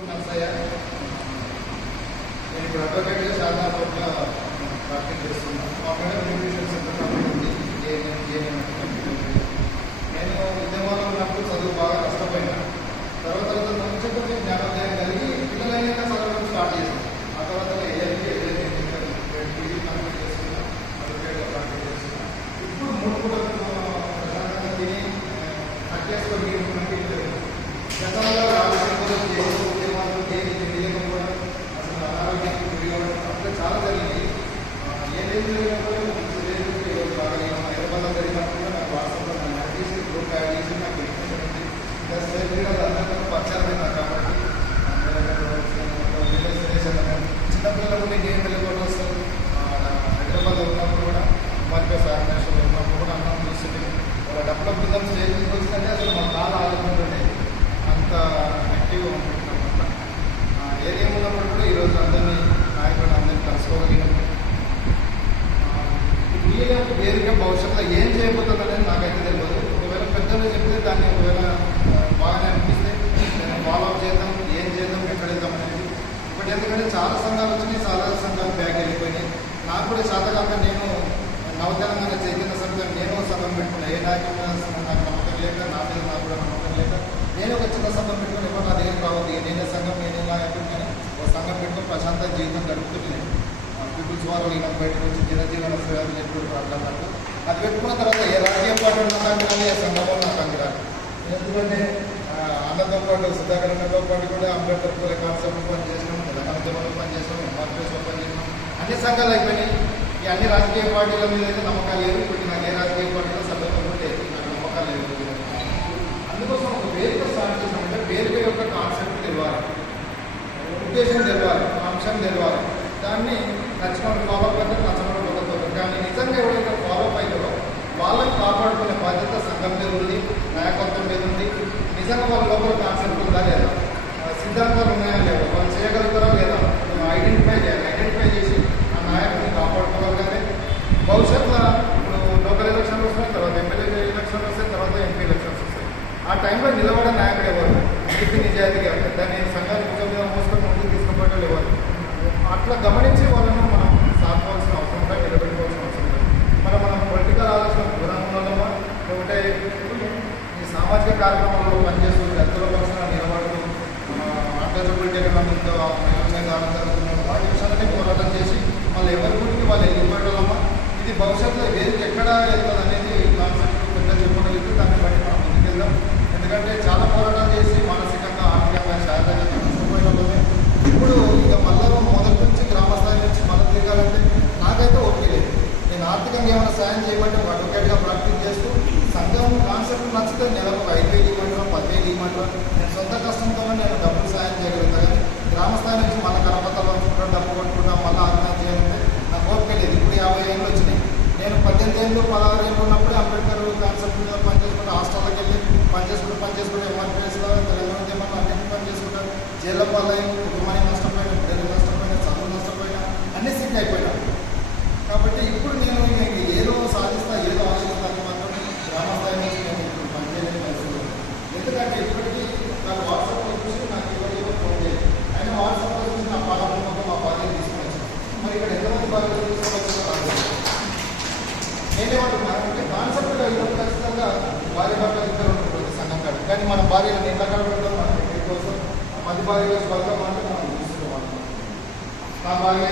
నర్సయ్య నేను ఇప్పుడు అడ్వకేట్గా చాలా చోట్ల ప్రాక్టీస్ చేస్తున్నాను మా మేడం న్యూట్రిషన్ సెంటర్ ఉంది నేను ఉద్యమాల్లో ఉన్నప్పుడు చదువు బాగా కష్టపోయినా తర్వాత తర్వాత కొంచెం కొంచెం జ్ఞానోదయం కలిగి పిల్లలైనా చదవడం స్టార్ట్ చేశాను ఆ తర్వాత ఏఎల్పీ ఏదైతే పీజీ కంప్లీట్ చేస్తున్నా అడ్వకేట్గా ప్రాక్టీస్ చేస్తున్నా ఇప్పుడు మూడు కూడా ప్రశాంతంగా తిని గతంలో చాలా జరిగింది. ఆ, లేదు హైదరాబాద్లో జరిగినప్పుడు నాకు వాట్సాప్లో నాకు యాడ్ గ్రూప్ యాడ్ చేసి నాకు ఇన్ఫర్మేషన్ ఉంది అందరికీ పరిచయం అయినా కాబట్టి చిన్నపిల్లలకు మీకు ఏం వెళ్ళిపోవడం వస్తుంది హైదరాబాద్లో ఉన్నప్పుడు కూడా ఉమ్మడిపై సాగనేశ్వరం ఉన్నప్పుడు కూడా అన్నం చూస్తుంది వాళ్ళ డబ్బుల బృందం స్టేజ్కి వచ్చిందంటే అసలు మా కాలు ఆలోచన అంత యాక్టివ్గా ఉంటున్నాం అట్లా ఏరియం ఉన్నప్పుడు కూడా ఈరోజు అందరినీ నాయకులను అందరినీ కలుసుకోగలిగినాం వీళ్ళకి భవిష్యత్తులో ఏం చేయబోతుంది అనేది నాకైతే తెలియదు ఒకవేళ పెద్దలు చెప్తే దాన్ని ఒకవేళ బాగానే అనిపిస్తే నేను ఫాలో చేద్దాం ఏం చేద్దాం ఎక్కడ వెళ్దాం అనేది. బట్ ఎందుకంటే చాలా సంఘాలు వచ్చినాయి చాలా సంఘాలు బ్యాగ్ వెళ్ళిపోయినాయి. నాకు కూడా శాతకాక నేను నవ తెలంగాణ చైతన్య సంఘం నేను ఒక సంఘం పెట్టుకున్నా. ఏ నాయకుల సంఘం నాకు నమ్మకం లేక నా మీద నాకు కూడా నమ్మకం లేక నేను ఒక చిన్న సంఘం పెట్టుకుని ఎవరు నా దగ్గర రావద్దు. నేనే సంఘం నేనే నాయకుడు అని ఒక సంఘం పెట్టుకుని ప్రశాంత జీవితం గడుపుతున్నాను పీపుల్స్ వారు ఈయన బయటకు వచ్చి జనజీవన సేవలు చెప్పుడు అట్లన్నట్టు అది పెట్టుకున్న తర్వాత ఏ రాజకీయ పార్టీ నాకు కానీ ఏ సందర్భం నాకు అందిరాలి ఎందుకంటే ఆ, అన్నతో పాటు సుధాకర్ పాటు కూడా అంబేద్కర్ పూల కాన్సెప్ట్ పని చేసినాం తెలంగాణ ఉద్యమంలో పని చేసినాం ఎంఆర్పీఎస్లో పని చేసినాం అన్ని సంఘాలు అయిపోయినాయి. ఈ అన్ని రాజకీయ పార్టీల మీద అయితే నమ్మకాలు లేవు. ఇప్పుడు నాకు ఏ రాజకీయ పార్టీలో సభ్యత్వం కూడా లేదు. నాకు నమ్మకాలు లేవు. అందుకోసం ఒక వేరుగా స్టార్ట్ చేసామంటే వేరుగా యొక్క కాన్సెప్ట్ తెలియాలి ఉద్దేశం తెలవాలి. అంశం తెలవాలి. దాన్ని నచ్చిన ఫాలో అప్ అంటే నచ్చిన కానీ నిజంగా ఎవరైతే ఫాలో అప్ వాళ్ళని కాపాడుకునే బాధ్యత సంఘం మీద ఉంది నాయకత్వం మీద ఉంది నిజంగా వాళ్ళ లోపల కాన్సెప్ట్ ఉందా లేదా ఆ, సిద్ధాంతాలు ఉన్నాయా లేదా వాళ్ళు చేయగలుగుతారా లేదా ఐడెంటిఫై చేయాలి ఐడెంటిఫై చేసి ఆ నాయకుడిని కాపాడుకోగలగాలి భవిష్యత్తులో ఇప్పుడు లోకల్ ఎలక్షన్లు వస్తున్నాయి తర్వాత ఎమ్మెల్యే ఎలక్షన్లు వస్తాయి తర్వాత ఎంపీ ఎలక్షన్స్ వస్తాయి ఆ టైంలో నిలబడే నాయకుడు ఎవరు నీతి నిజాయితీగా దాన్ని సంఘాన్ని భుజం మీద మోసుకొని ముందుకు తీసుకుపోవడం ఎవరు అట్లా గమనించి వాళ్ళను మనం సాధవలసిన అవసరం ఉందా నిలబెట్టుకోవాల్సిన అవసరం ఉంది మనం మనం పొలిటికల్ ఆలోచన దూరంగా ఉన్నామా లేకుంటే ఈ సామాజిక కార్యక్రమంలో పనిచేస్తూ దళితుల పక్షాన నిలబడుతూ అన్టచబిలిటీ ఎక్కడ ఉందో మహిళలనే దానం జరుగుతుందో వాటి విషయాలనే పోరాటం చేసి వాళ్ళు ఎవరి గురించి వాళ్ళు వెళ్ళిపోవడమా ఇది భవిష్యత్తులో వేదిక ఎక్కడ వెళ్తుంది అనేది కాన్సెప్ట్ పెద్ద చెప్పగలిగితే దాన్ని బట్టి మనం ముందుకెళ్దాం ఎందుకంటే చాలా పోరాటాలు చేసి మానసికంగా ఆరోగ్యంగా శారీరకంగా నష్టపోయిన వాళ్ళమే ఇప్పుడు ఇక మళ్ళా మొదటి నుంచి గ్రామ స్థాయి నుంచి మళ్ళీ తిరగాలంటే నాకైతే ఓకే లేదు నేను ఆర్థికంగా ఏమైనా సాయం చేయమంటే అడ్వకేట్గా ప్రాక్టీస్ చేస్తూ సంఘం కాన్సెప్ట్ నచ్చితే నెలకు ఐదు వేలు ఇవ్వమంటారు పదివేలు ఇవ్వమంటారు? నేను సొంత కష్టంతో నేను డబ్బులు సాయం చేయగలుగుతా కానీ గ్రామ స్థాయి నుంచి మళ్ళీ కరపతలో అనుకుంటాం డబ్బు కొట్టుకుంటాం మళ్ళీ ఆత్మహత్య చేయాలంటే నాకు ఓపిక లేదు. ఇప్పుడు యాభై ఏళ్ళు వచ్చినాయి. నేను పద్దెనిమిది ఏళ్ళు పదహారు ఏళ్ళు ఉన్నప్పుడు అంబేద్కర్ కాన్సెప్ట్ మీద పనిచేసుకుంటే హాస్టల్కి వెళ్ళి పనిచేసుకుంటూ పనిచేసుకుంటే ఎంఆర్పీఎస్లో తెలంగాణ ఉద్యమంలో అన్నింటి పనిచేసుకుంటాను చేసుకుంటాను పాలై కుటుంబాన్ని నష్టపోయినా చదువు నష్టపోయినా అన్ని సిక్ అయిపోయినా కాబట్టి ఇప్పుడు నేను ఇంక ఏదో సాధిస్తా ఏదో ఆశిస్తాను మాత్రం గ్రామ స్థాయి నుంచి నేను ఇప్పుడు పనిచేయలేని పరిస్థితి ఉంది. ఎందుకంటే ఇప్పటికీ నాకు వాట్సాప్లో చూసి నాకు ఎవరికో ఫోన్ చేయాలి అయినా వాట్సాప్లో చూసి నా పాలకులకు మా బాధ్యత తీసుకుని వచ్చాను మరి ఇక్కడ ఎంతమంది బాధ్యత తీసుకోవచ్చో నాకు తెలియదు. నేనేమంటున్నాను అంటే కాన్సెప్ట్గా ఈరోజు ఖచ్చితంగా భార్య భర్త ఇద్దరు ఉంటుంది సంఘం భార్య కానీ మన కోసం మధ్య భార్య వేసి అంటే మనం చూస్తున్నాం నా భార్య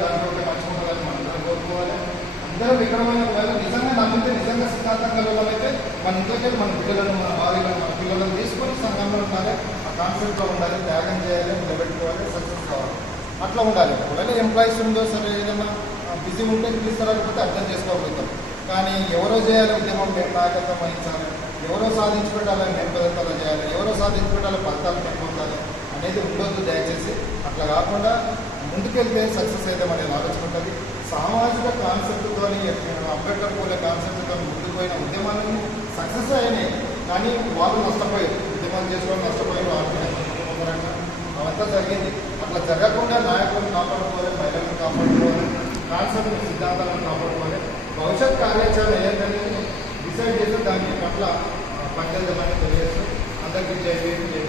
దాంట్లో ఉంటే ఉండాలని మనం కోరుకోవాలి. అందరం విక్రమైన ఒకవేళ నిజంగా నమ్మితే నిజంగా సిద్ధాంతం కలవాలైతే మన ఇంట్లోకి మన పిల్లలను మన భార్యలను మన పిల్లలను తీసుకొని సంఘంలో ఉండాలి. ఆ కాన్సెప్ట్లో ఉండాలి త్యాగం చేయాలి నిలబెట్టుకోవాలి సక్సెస్ కావాలి. అట్లా ఉండాలి. ఒకవేళ ఎంప్లాయీస్ ఉందో సరే ఏదైనా బిజీ ఉంటే తీసుకురాకపోతే అర్థం చేసుకోగలుగుతాం కానీ ఎవరో చేయాలి ఉద్యమం మేము నాయకత్వం వహించాలి. ఎవరో సాధించి పెట్టాలని మేము పదార్థాలు చేయాలి. ఎవరో సాధించి పెట్టాలి ఫలితాలు మేము పొందాలి అనేది ఉండొద్దు దయచేసి. అట్లా కాకుండా ముందుకెళ్తే సక్సెస్ అవుతాం అనేది ఆలోచన ఉంటుంది సామాజిక కాన్సెప్ట్తో అంబేద్కర్ పోలే కాన్సెప్ట్తో ముందుకు పోయిన ఉద్యమాలను సక్సెస్ అయినాయి. కానీ వాళ్ళు నష్టపోయారు. ఉద్యమాలు చేసుకోవడం నష్టపోయారు ఆత్మహత్య అవంతా జరిగింది. అట్లా జరగకుండా నాయకులను కాపాడుకోవాలి మహిళలను కాపాడుకోవాలి కాన్సెప్ట్ సిద్ధాంతాలను కాపాడుకోవాలి. భవిష్యత్ కార్యాచరణ ఏంటనేది డిసైడ్ చేస్తే దాని పట్ల ఆ, పనిచేద్దామని తెలియజేస్తూ. అందరికీ జై భీమ్, జై